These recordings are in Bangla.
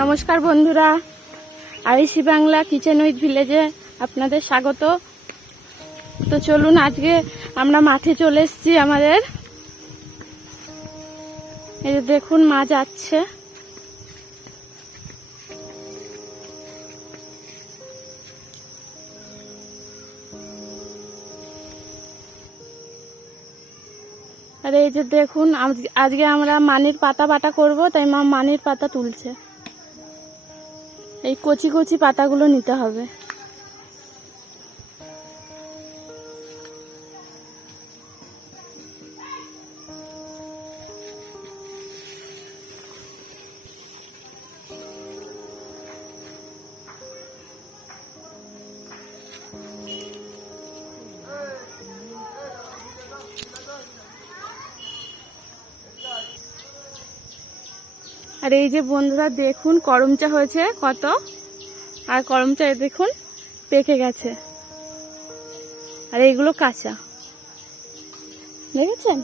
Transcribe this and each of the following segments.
নমস্কার বন্ধুরা, আয়ুষী বাংলা কিচেন উইথ ভিলেজে আপনাদের স্বাগত। তো চলুন, আজকে আমরা মাঠে চলে এসেছি। আমাদের এই যে দেখুন, মা যাচ্ছে। আর এই যে দেখুন, আজকে আমরা মানির পাতা বাটা করব, তাই মা মানির পাতা তুলছে। এই কচি কচি পাতাগুলো নিতে হবে। আর এই যে বন্ধুরা দেখুন, করমচা হয়েছে কত, আর করমচা দেখুন পেকে গেছে, আর এইগুলো কাঁচা, দেখেছেন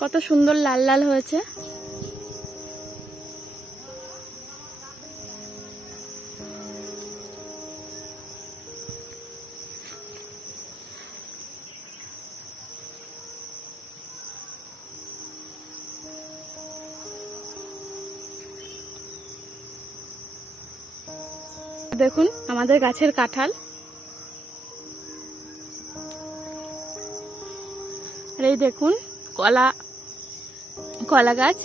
কত সুন্দর লাল লাল হয়েছে। দেখুন আমাদের গাছের কাঁঠাল, আর এই দেখুন কলা গাছ।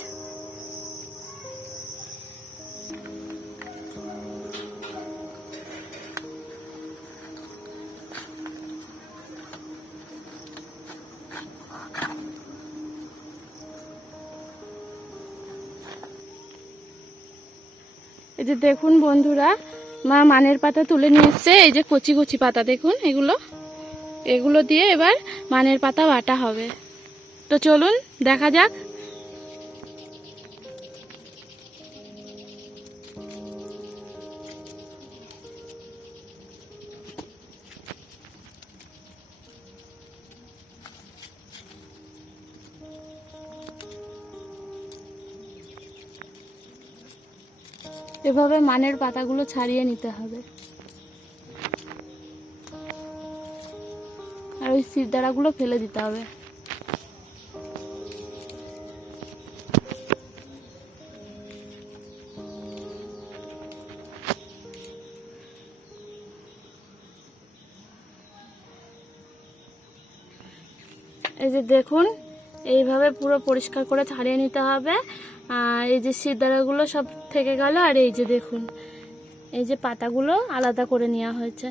এই যে দেখুন বন্ধুরা, মা মানের পাতা তুলে নিয়ে এসছে। এই যে কচি কচি পাতা দেখুন, এগুলো দিয়ে এবার মানের পাতা বাটা হবে। তো চলুন দেখা যাক। এভাবে মানের পাতাগুলো ছাড়িয়ে নিতে হবে, আর ওই শিরদাঁড়াগুলো ফেলে দিতে হবে। এই যে দেখুন, এইভাবে পুরো পরিষ্কার করে ছাড়িয়ে নিতে হবে। আর এই যে শিরদাঁড়াগুলো সব থেকে গেল, আর এই যে দেখুন, এই যে পাতাগুলো আলাদা করে নেওয়া হয়েছে।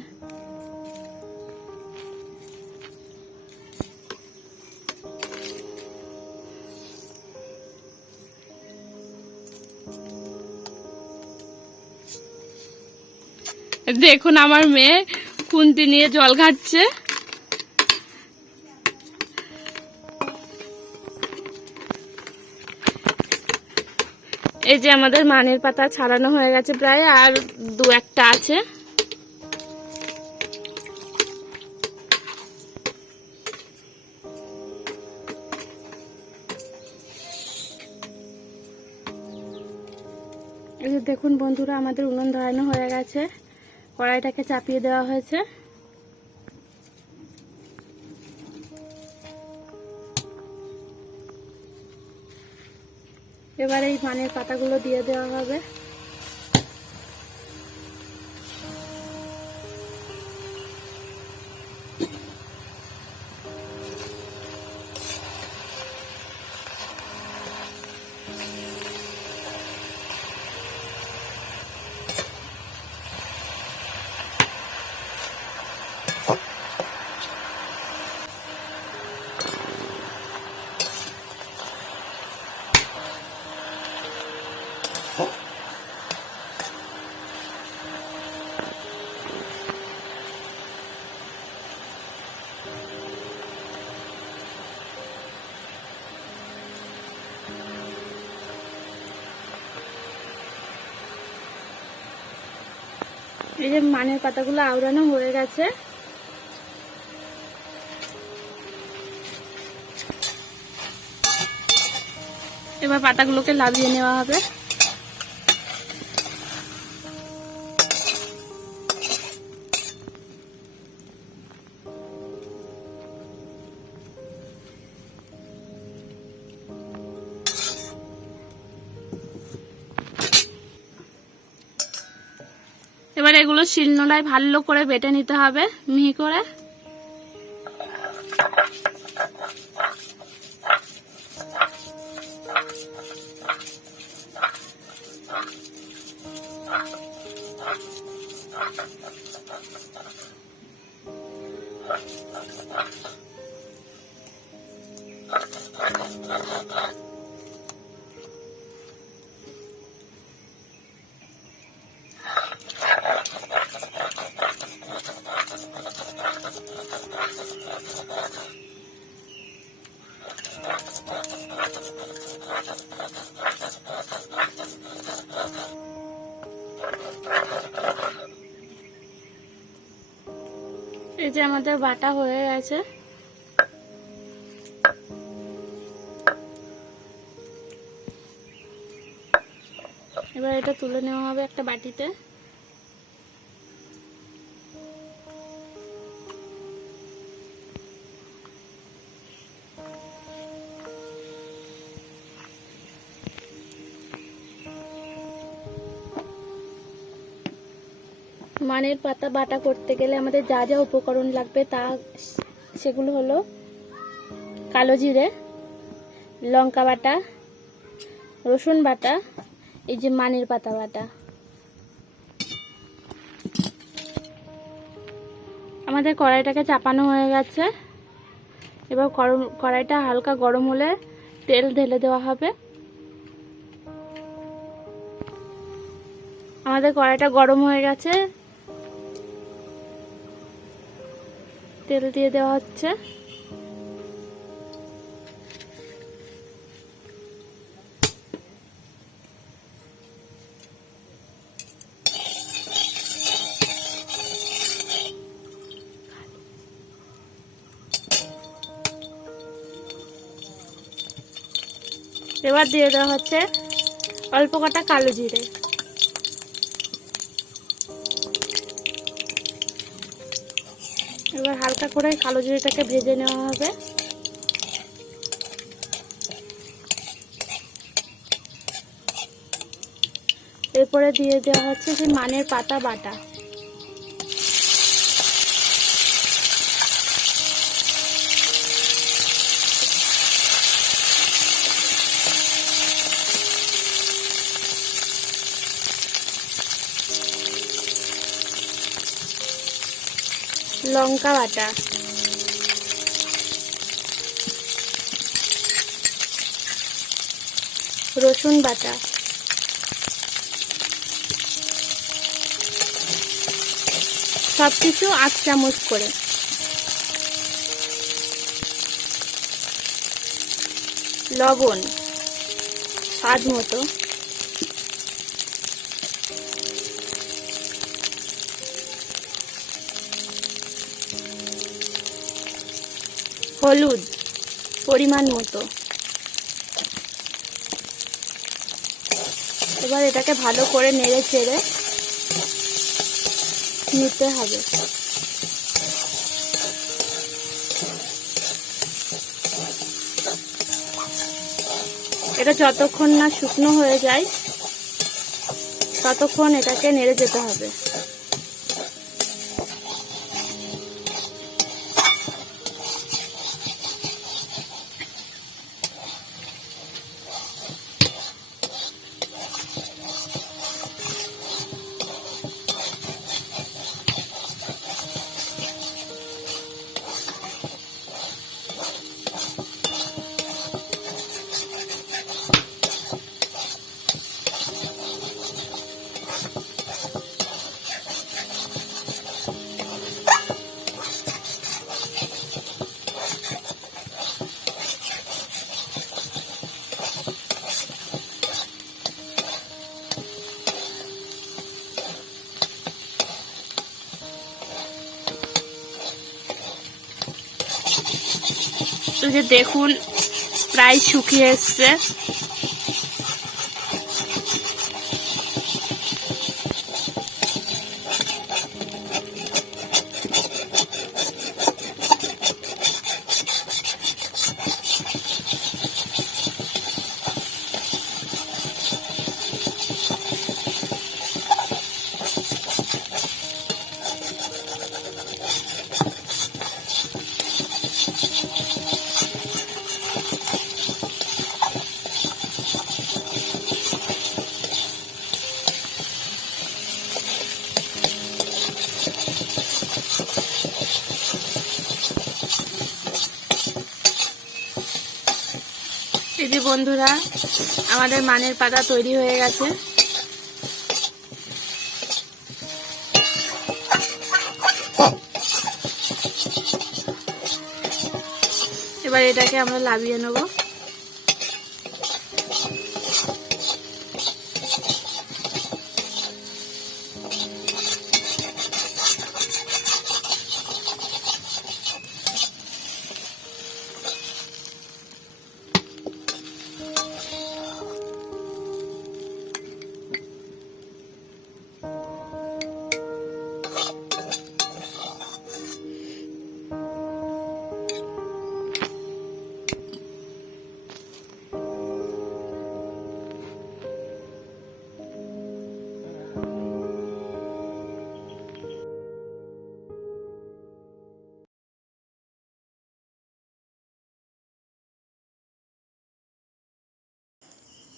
দেখুন আমার মেয়ে খুন্তি নিয়ে জল ঘাটছে। এই যে আমাদের মানের পাতা ছাড়ানো হয়ে গেছে প্রায়, আর দু একটা আছে। এই যে দেখুন বন্ধুরা, আমাদের উনুন ধরানো হয়ে গেছে, কড়াইটাকে চাপিয়ে দেওয়া হয়েছে। এবার এই মানের পাতাগুলো দিয়ে দেওয়া হবে। এই যে মানের পাতাগুলো আওড়ানো হয়ে গেছে। এবার পাতাগুলোকে লাভিয়ে নেওয়া হবে। এবার এগুলো শিলনোড়ায় ভালো করে বেটে নিতে হবে মিহি করে। এই যে আমাদের বাটা হয়ে গেছে। এবার এটা তুলে নেওয়া হবে একটা বাটিতে। মানের পাতা বাটা করতে গেলে আমাদের যা যা উপকরণ লাগবে সেগুলো হলো কালো জিরে, লঙ্কা বাটা, রসুন বাটা, এই যে মানের পাতা বাটা। আমাদের কড়াইটাকে চাপানো হয়ে গেছে। এবার কড়াইটা হালকা গরম হলে তেল ঢেলে দেওয়া হবে। আমাদের কড়াইটা গরম হয়ে গেছে, তেল দিয়ে দেওয়া হচ্ছে। এবার দিয়ে দেওয়া হচ্ছে অল্প কটা কালো জিরে। এবার হালকা করে কালো জিরেটাকে ভেজে নেওয়া হবে। এরপরে দিয়ে দেওয়া হচ্ছে সেই মানের পাতা বাটা। লঙ্কা বাটা, রসুন বাটা, সবকিছু 8 চামচ করে। লবণ স্বাদ মতো। হলুদ পরিমাণ মতো। এবার এটাকে ভালো করে নেড়ে চেড়ে নিতে হবে। এটা যতক্ষণ না শুকনো হয়ে যায় ততক্ষণ এটাকে নেড়ে যেতে হবে। এই যে দেখুন প্রায় শুকিয়ে এসছে। এই যে বন্ধুরা, আমাদের মানের পাতা তৈরি হয়ে গেছে। এবার এটাকে আমরা লাভিয়ে নেব।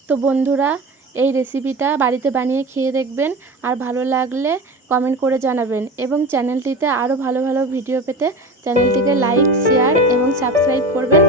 তো বন্ধুরা, এই রেসিপিটা বাড়িতে বানিয়ে খেয়ে দেখবেন, আর ভালো লাগলে কমেন্ট করে জানাবেন, এবং চ্যানেলটিতে আরও ভালো ভালো ভিডিও পেতে চ্যানেলটিকে লাইক, শেয়ার এবং সাবস্ক্রাইব করবেন।